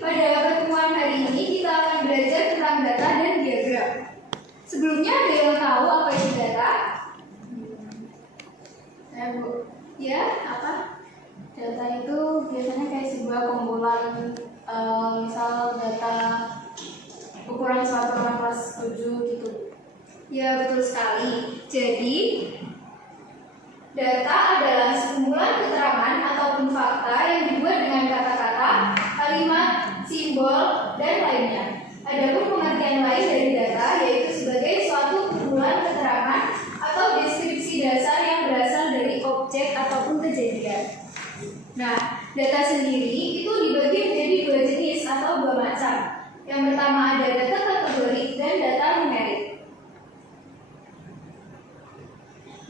pada pertemuan hari ini kita akan belajar tentang data dan diagram. Sebelumnya ada yang tahu apa itu data? Ya, apa? Data itu biasanya kayak sebuah kumpulan, misal data ukuran suatu orang kelas 7 gitu. Ya, betul sekali. Jadi, data adalah sekumpulan keterangan ataupun fakta yang dibuat dengan kata-kata, kalimat, simbol, dan lainnya. Adapun pengertian lain dari data yaitu sebagai suatu kumpulan keterangan atau deskripsi dasar yang berasal dari objek ataupun kejadian. Nah, data sendiri itu dibagi menjadi dua jenis atau dua macam. Yang pertama ada data kategori dan data numerik.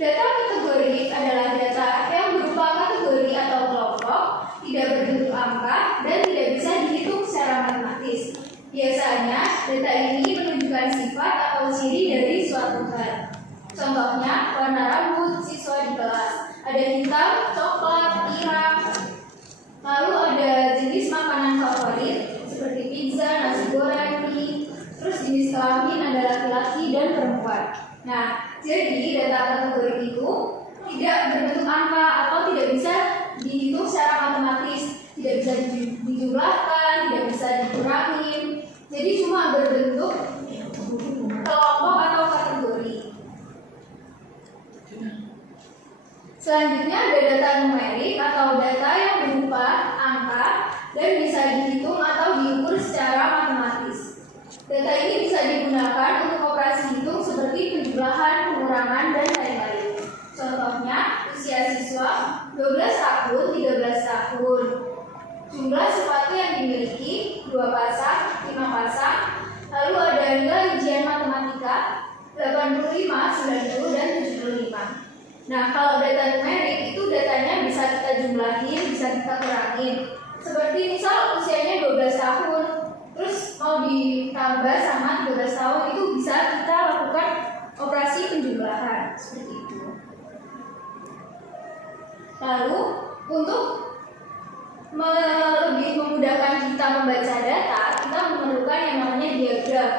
Data kategori adalah data yang berupa kategori atau kelompok, tidak berbentuk angka, dan tidak bisa dihitung secara matematis. Biasanya, data ini menunjukkan sifat atau ciri dari suatu hal. Contohnya, warna rambut siswa di kelas. Ada hitam, coklat, pirang. Lalu ada jenis makanan favorit, seperti pizza, nasi goreng, mie. Terus jenis kelamin ada laki-laki dan perempuan. Nah, jadi data kategori itu tidak berbentuk angka atau tidak bisa dihitung secara matematis, tidak bisa dijumlahkan, tidak bisa dikurangi. Jadi cuma berbentuk kelompok atau kategori. Selanjutnya ada data numerik atau data yang berupa angka dan bisa dihitung atau diukur secara matematis. Data ini bisa digunakan untuk operasi hitung seperti penjumlahan, pengurangan, dan lain-lain. Contohnya, usia siswa 12 tahun, 13 tahun. Jumlah sepatu yang dimiliki 2 pasang, 5 pasang. Lalu ada nilai ujian matematika 85, 90, dan 75. Nah, kalau data numerik itu datanya bisa kita jumlahin, bisa kita kurangin. Seperti misal usianya 12 tahun, terus mau ditambah sama 12 tahun itu bisa kita lakukan operasi penjumlahan seperti itu. Lalu untuk lebih memudahkan kita membaca data, kita memerlukan yang namanya diagram.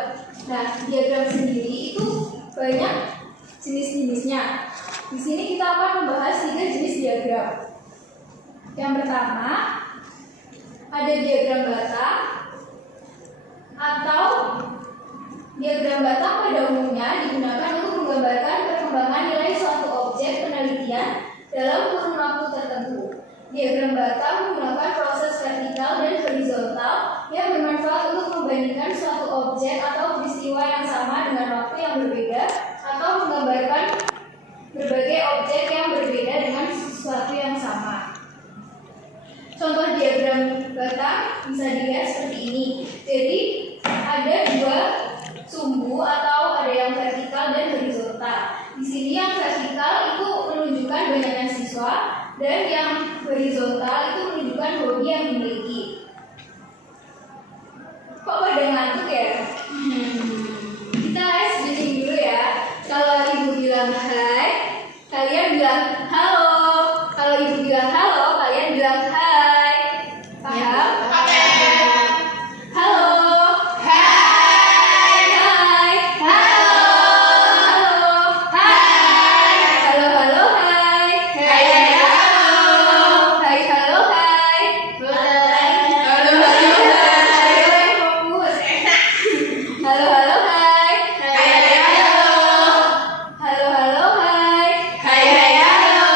Nah, diagram sendiri itu banyak jenis-jenisnya. Di sini kita akan membahas 3 jenis diagram. Yang pertama, ada diagram batang atau diagram batang pada umumnya digunakan untuk menggambarkan perkembangan nilai suatu objek penelitian dalam kurun waktu tertentu. Diagram batang menggunakan proses vertikal dan horizontal yang bermanfaat untuk membandingkan suatu objek atau peristiwa yang sama dengan waktu yang berbeda atau menggambarkan berbagai objek yang berbeda dengan sesuatu yang sama. Contoh diagram batang bisa dilihat seperti ini. Jadi ada 2 sumbu atau ada yang vertikal dan horizontal. Di sini yang vertikal itu menunjukkan banyaknya siswa dan yang horizontal itu menunjukkan hobi yang dimiliki. Kok pada ngantuk ya? Kita listening dulu ya. Kalau ibu bilang hai, kalian bilang halo. Kalau ibu bilang halo, kalian bilang hai. Paham? Oke. Halo. Hai. Hai. Halo. Hai. Halo, halo, hai. Hai, halo. Hai, halo, hai. Halo, halo, Hai, fokus. Halo, halo, hai. hai, halo. Halo, halo, hai. Hai, halo.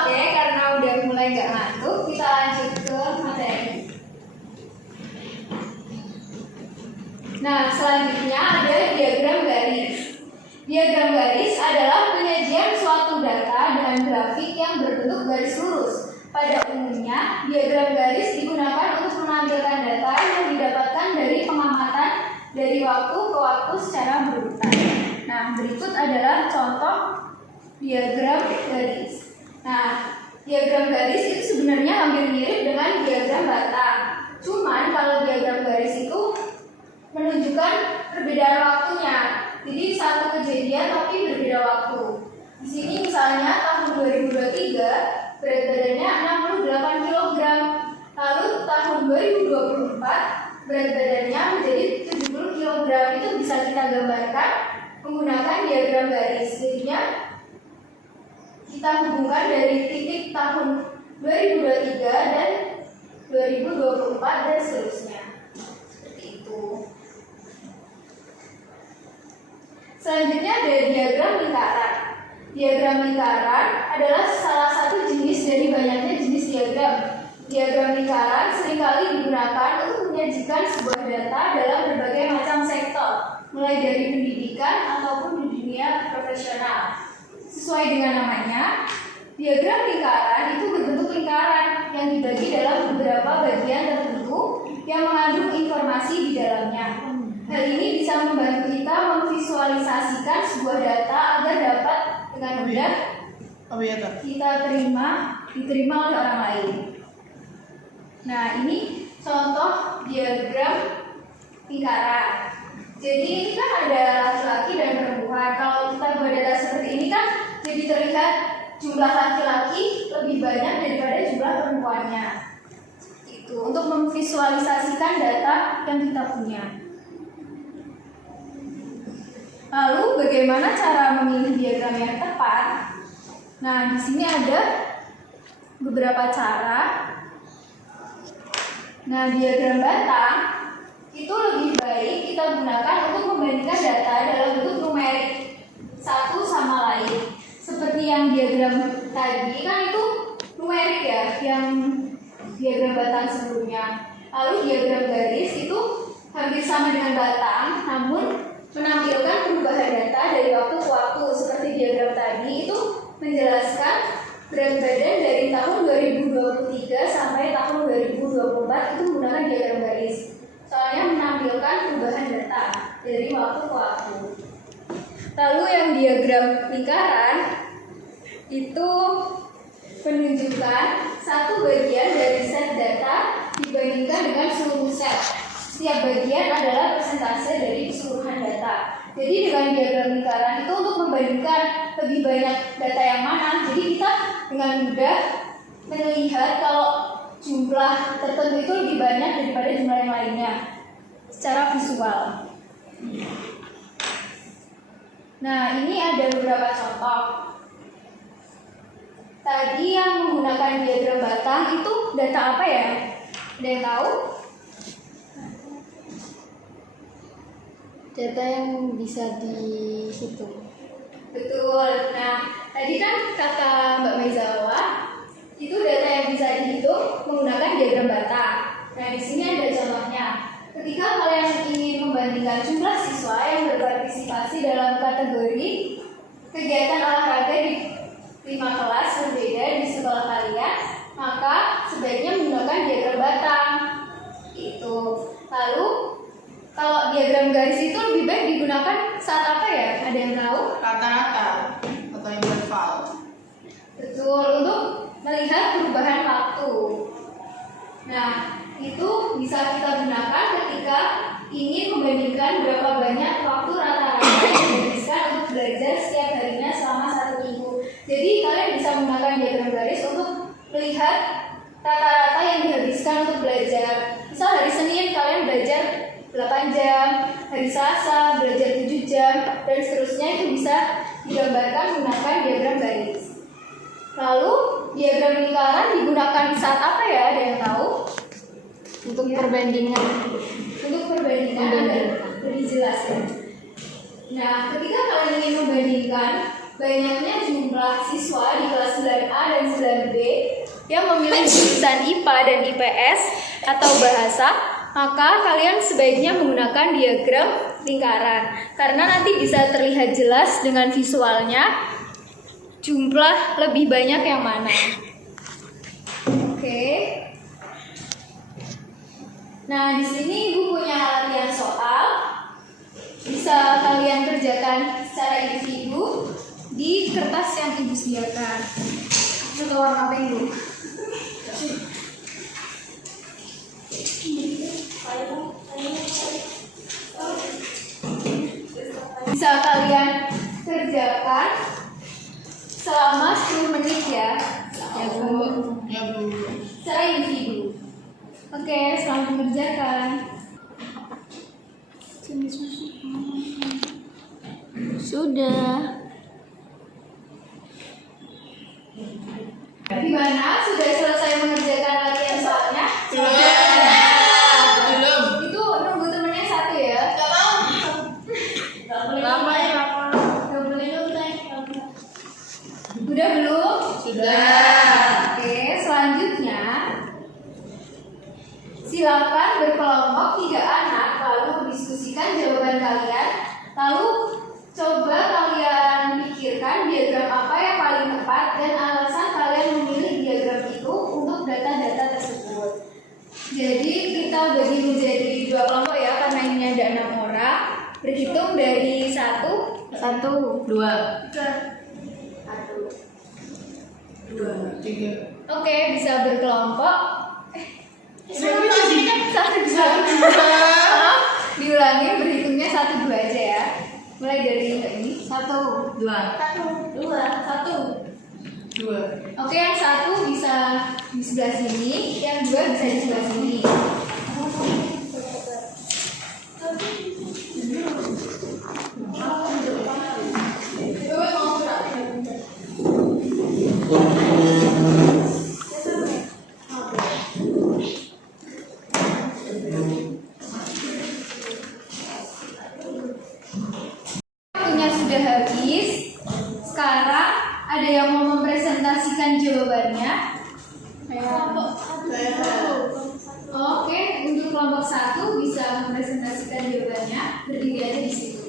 Oke, karena udah mulai gak ngantuk, kita lanjut ke materi. Nah, selanjutnya ada diagram garis. Diagram garis adalah penyajian suatu data dengan grafik yang berbentuk garis lurus. Pada umumnya, diagram garis digunakan untuk menampilkan data yang didapatkan dari pengamatan dari waktu ke waktu secara berurutan. Nah, berikut adalah contoh diagram garis. Nah, diagram garis itu sebenarnya hampir mirip dengan diagram batang. Cuman kalau diagram garis itu menunjukkan perbedaan waktunya. Jadi satu kejadian tapi berbeda waktu. Di sini misalnya tahun 2023 berat badannya 68 kg. Lalu tahun 2024 berat badannya menjadi 70 kg. Itu bisa kita gambarkan menggunakan diagram garis. Jadinya kita hubungkan dari titik tahun 2023 dan 2024 dan seterusnya. Seperti itu. Selanjutnya ada diagram lingkaran. Diagram lingkaran adalah salah satu jenis dari banyaknya jenis diagram. Diagram lingkaran seringkali digunakan untuk menyajikan sebuah data dalam berbagai macam sektor, mulai dari pendidikan ataupun di dunia profesional. Sesuai dengan namanya, diagram lingkaran itu berbentuk lingkaran yang dibagi dalam beberapa bagian tertentu yang mengandung informasi di dalamnya. Hal ini bisa membantu kita memvisualisasikan sebuah data agar dapat dengan mudah kita diterima oleh orang lain. Nah, ini contoh diagram lingkaran. Jadi ini kan ada laki-laki dan perempuan. Kalau kita buat data seperti ini kan jadi terlihat jumlah laki-laki lebih banyak daripada jumlah perempuannya. Itu untuk memvisualisasikan data yang kita punya. Lalu bagaimana cara memilih diagram yang tepat? Nah, di sini ada beberapa cara. Nah, diagram batang itu lebih baik kita gunakan untuk membandingkan data dalam bentuk numerik satu sama lain. Seperti yang diagram tadi kan itu numerik ya, yang diagram batang sebelumnya. Lalu diagram garis itu hampir sama dengan batang, namun menampilkan perubahan data dari waktu ke waktu. Seperti diagram tadi itu menjelaskan berat badan dari tahun 2023 sampai tahun 2024 itu menggunakan diagram garis. Soalnya menampilkan perubahan data dari waktu ke waktu. Lalu yang diagram lingkaran itu menunjukkan satu bagian dari set data dibandingkan dengan seluruh set. Setiap bagian adalah persentase dari keseluruhan data. Jadi dengan diagram lingkaran itu untuk membandingkan lebih banyak data yang mana. Jadi kita dengan mudah melihat kalau jumlah tertentu itu lebih banyak daripada jumlah yang lainnya secara visual. Nah, ini ada beberapa contoh. Tadi yang menggunakan diagram batang itu data apa ya? Ada yang tahu? Data yang bisa dihitung. Betul. Nah, tadi kan kata Mbak Maizawa itu data yang bisa dihitung menggunakan diagram batang. Nah, di sini ada contohnya. Ketika kalian ingin membandingkan jumlah siswa yang berpartisipasi dalam kategori kegiatan olahraga di 5 kelas berbeda di sekolah kalian, maka sebaiknya menggunakan diagram batang. Itu. Lalu kalau diagram garis itu lebih baik digunakan saat apa ya? Ada yang tahu? Rata-rata atau interval. Betul, untuk melihat perubahan waktu. Nah, itu bisa kita gunakan ketika ingin membandingkan berapa banyak waktu rata-rata yang dihabiskan untuk belajar setiap harinya selama 1 minggu. Jadi kalian bisa menggunakan diagram garis untuk melihat rata-rata yang dihabiskan untuk belajar. Misal hari Senin kalian belajar 8 jam, hari Selasa belajar 7 jam, dan seterusnya. Itu bisa digambarkan menggunakan diagram garis. Lalu diagram lingkaran digunakan saat apa ya? Ada yang tahu? Untuk perbandingan. Untuk perbandingan agar lebih jelas ya. Nah, ketika kalian ingin membandingkan banyaknya jumlah siswa di kelas 9A dan 9B yang memilih jurusan IPA dan IPS atau bahasa, maka kalian sebaiknya menggunakan diagram lingkaran karena nanti bisa terlihat jelas dengan visualnya jumlah lebih banyak yang mana. Oke. Nah, di sini Ibu punya latihan soal. Bisa kalian kerjakan secara individu di kertas yang Ibu sediakan. Itu warna pink, Bu. Bisa kalian kerjakan selama 10 menit ya. Ya Bu. Secara individu. Oke, selamat mengerjakan. Sudah. Gimana? Sudah selesai mengerjakan latihan soalnya? Belum. Itu nunggu temennya satu ya? Lama ya, lama. Udah belum? Sudah. Oke, selanjutnya silakan berkelompok 3 anak lalu mendiskusikan jawaban kalian. Lalu coba kalian pikirkan diagram apa yang paling tepat dan alasan kalian memilih diagram itu untuk data-data tersebut. Jadi kita bagi menjadi 2 kelompok ya, karena ini ada 6 orang. Berhitung dari 1, 2, 3. Oke, bisa berkelompok. Satu diulangi, berhitungnya 1, 2 aja ya. Mulai dari ini 1, 2. 1. 2. Oke, yang 1 bisa di sebelah sini, yang 2 bisa di sebelah sini. Waktunya sudah habis. Sekarang ada yang mau mempresentasikan jawabannya? Oke, untuk kelompok 1 bisa mempresentasikan jawabannya. Berdiri aja di situ.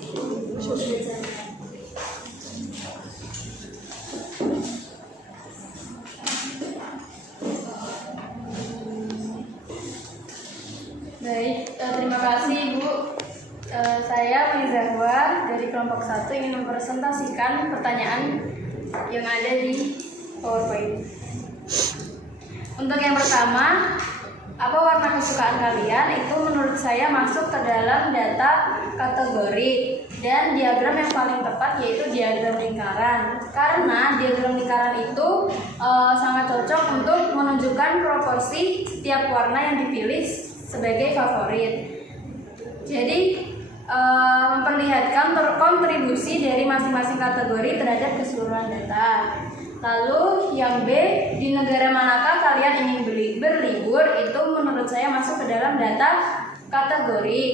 Baik, terima kasih Bu. Saya Mizahwa dari kelompok 1 ingin mempresentasikan pertanyaan yang ada di PowerPoint. Untuk yang pertama, apa warna kesukaan kalian? Itu menurut saya masuk ke dalam data kategori, dan diagram yang paling tepat yaitu diagram lingkaran. Karena diagram lingkaran itu sangat cocok untuk menunjukkan proporsi setiap warna yang dipilih sebagai favorit. Jadi memperlihatkan kontribusi dari masing-masing kategori terhadap keseluruhan data. Lalu yang B, di negara manakah kalian ingin berlibur? Itu menurut saya masuk ke dalam data kategori.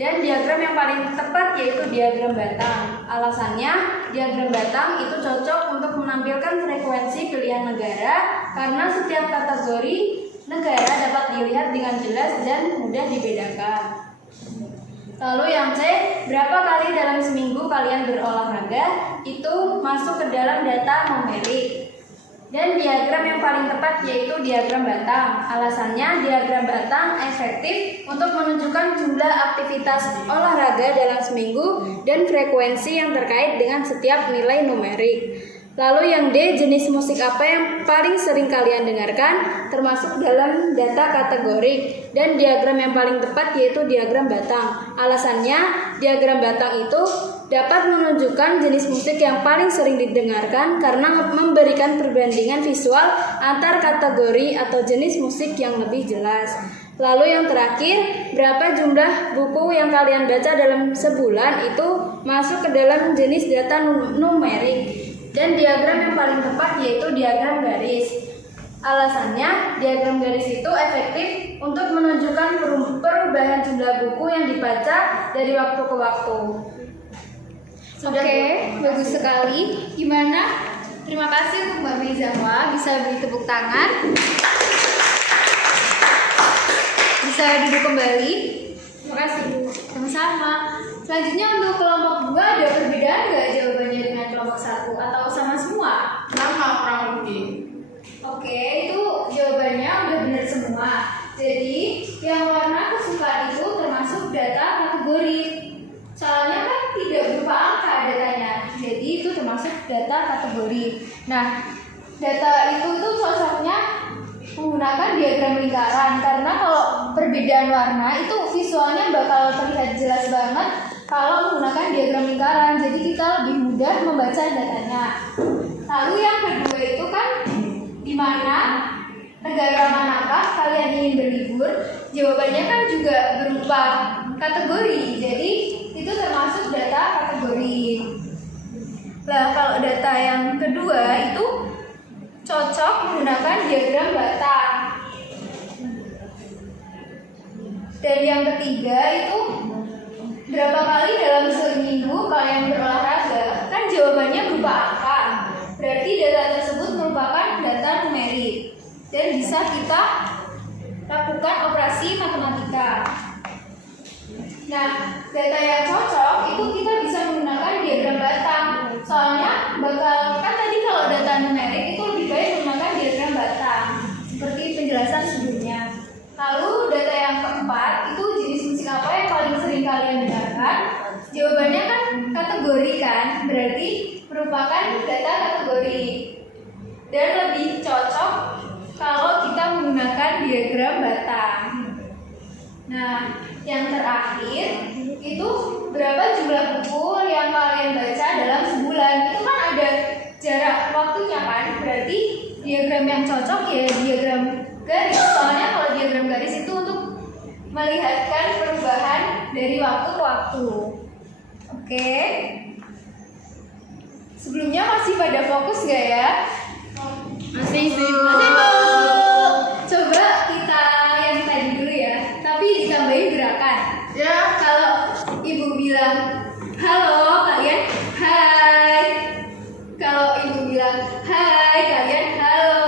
Dan diagram yang paling tepat yaitu diagram batang. Alasannya, diagram batang itu cocok untuk menampilkan frekuensi pilihan negara karena setiap kategori negara dapat dilihat dengan jelas dan mudah dibedakan. Lalu yang C, berapa kali dalam seminggu kalian berolahraga? Itu masuk ke dalam data numerik. Dan diagram yang paling tepat yaitu diagram batang. Alasannya, diagram batang efektif untuk menunjukkan jumlah aktivitas olahraga dalam seminggu dan frekuensi yang terkait dengan setiap nilai numerik. Lalu yang D, jenis musik apa yang paling sering kalian dengarkan? Termasuk dalam data kategori. Dan diagram yang paling tepat yaitu diagram batang. Alasannya, diagram batang itu dapat menunjukkan jenis musik yang paling sering didengarkan karena memberikan perbandingan visual antar kategori atau jenis musik yang lebih jelas. Lalu yang terakhir, berapa jumlah buku yang kalian baca dalam sebulan? Itu masuk ke dalam jenis data numerik. Dan diagram yang paling tepat yaitu diagram garis. Alasannya, diagram garis itu efektif untuk menunjukkan perubahan jumlah buku yang dibaca dari waktu ke waktu. Oke, bagus sekali. Gimana? Terima kasih untuk Mbak Mizahwa. Bisa beri tepuk tangan. Bisa duduk kembali. Terima kasih Bu. Sama-sama. Selanjutnya untuk kelompok 2 ada perbedaan nggak jawabannya dengan kelompok 1 atau sama semua? Sama kurang lebih. Oke, itu jawabannya udah benar semua. Jadi yang warna kesukaan itu termasuk data kategori. Soalnya kan tidak berupa angka datanya. Jadi itu termasuk data kategori. Nah, data itu cocoknya menggunakan diagram lingkaran karena kalau perbedaan warna itu visualnya bakal terlihat jelas banget kalau menggunakan diagram lingkaran. Jadi kita lebih mudah membaca datanya. Lalu yang kedua itu kan di mana negara manakah kalian ingin berlibur? Jawabannya kan juga berupa kategori. Jadi itu termasuk data kategori. Nah, kalau data yang kedua itu cocok menggunakan diagram batang. Dan yang ketiga itu berapa kali dalam seminggu kalian berolahraga? Kan jawabannya berupa angka. Berarti data tersebut merupakan data numerik dan bisa kita lakukan operasi matematika. Nah, data yang cocok itu kita bisa menggunakan diagram batang. Soalnya kan tadi kalau data numerik itu lebih baik menggunakan diagram batang seperti penjelasan sebelumnya. Lalu data yang keempat itu jenis musik apa yang paling sering kalian dengarkan? Jawabannya kan kategori kan, berarti merupakan data kategori dan lebih cocok kalau kita menggunakan diagram batang. Nah, yang terakhir itu berapa jumlah buku yang kalian baca dalam sebulan? Itu kan ada jarak waktunya kan, berarti diagram yang cocok ya diagram garis. Soalnya kalau diagram garis itu untuk melihatkan perubahan dari waktu ke waktu. Oke. Sebelumnya masih pada fokus gak ya? Masih Bu. Coba kita yang tadi dulu ya, tapi ditambahin gerakan. Ya. Kalau ibu bilang halo, kalian hai. Kalau ibu bilang hai, kalian halo.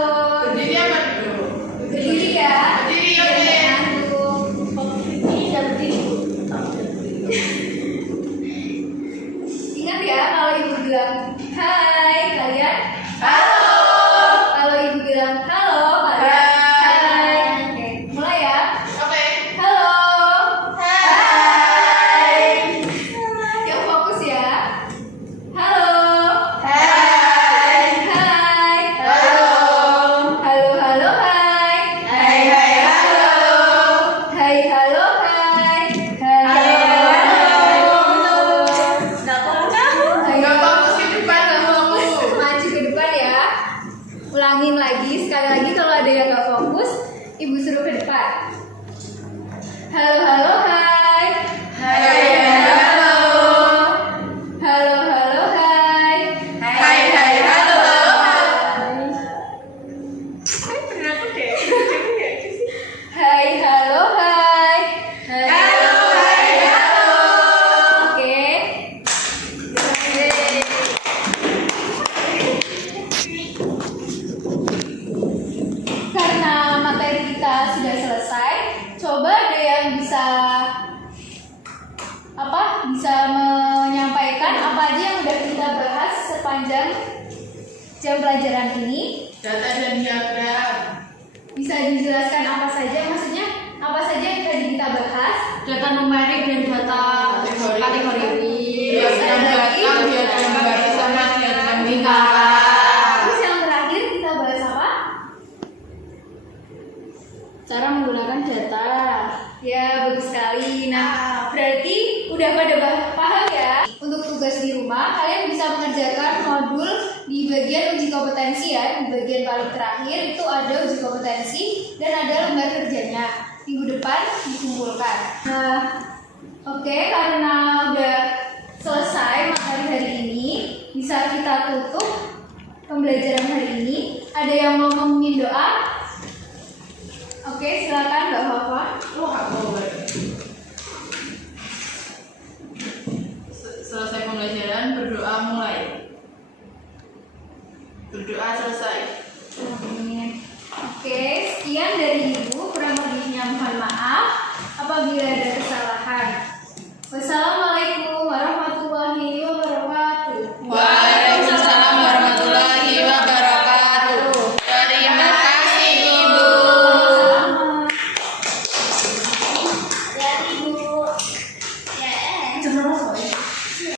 Berdiri apa dulu? Berdiri ya. Berdiri, oke. Biar ngantuk. Ini udah berdiri Bu. Ingat ya, kalau ibu bilang hai, kalian Halo. kalau ibu bilang halo, kalian Hai. hai. Oke, mulai ya. Oke. Halo. Hai. Yang fokus ya. Halo. Hai. Hai. Halo. Halo, halo, hai. Hai, hai, halo. Hai, halo, hai. Halo. Ayo, Gak fokus ke depan, gak fokus. maju ke depan ya. Ulangin lagi, sekali lagi kalau ada yang nggak fokus, ibu suruh ke depan. Halo, halo, hai. Hai, halo. Halo, halo, hai. Hai, hai, halo. Hai, halo, hai. Halo, hai, halo. Oke. Karena materi kita sudah selesai, coba ada yang bisa menyampaikan apa aja yang udah kita bahas sepanjang jam pelajaran ini. Data dan diagram. Bisa dijelaskan apa saja, maksudnya apa saja yang tadi kita bahas? Data numerik dan data kategori. Diagram batang, diagram garis, sama diagram lingkaran. Terus yang terakhir kita bahas apa? Cara menggunakan data. Ya, bagus sekali. Nah, berarti udah pada paham ya? Untuk tugas di rumah, kalian bisa mengerjakan modul di bagian uji kompetensi ya. Di bagian paling terakhir itu ada uji kompetensi dan ada lembar kerjanya. Minggu depan dikumpulkan. Nah, oke, karena udah selesai materi hari ini, bisa kita tutup pembelajaran hari ini. Ada yang mau ngomongin doa? Oke, silakan Mbak Wafa. Wah, boleh. Selesai pembelajaran, berdoa mulai. Berdoa selesai. Amin. Oke, sekian dari Ibu. Kurang lebihnya mohon maaf apabila ada kesalahan. Wassalamualaikum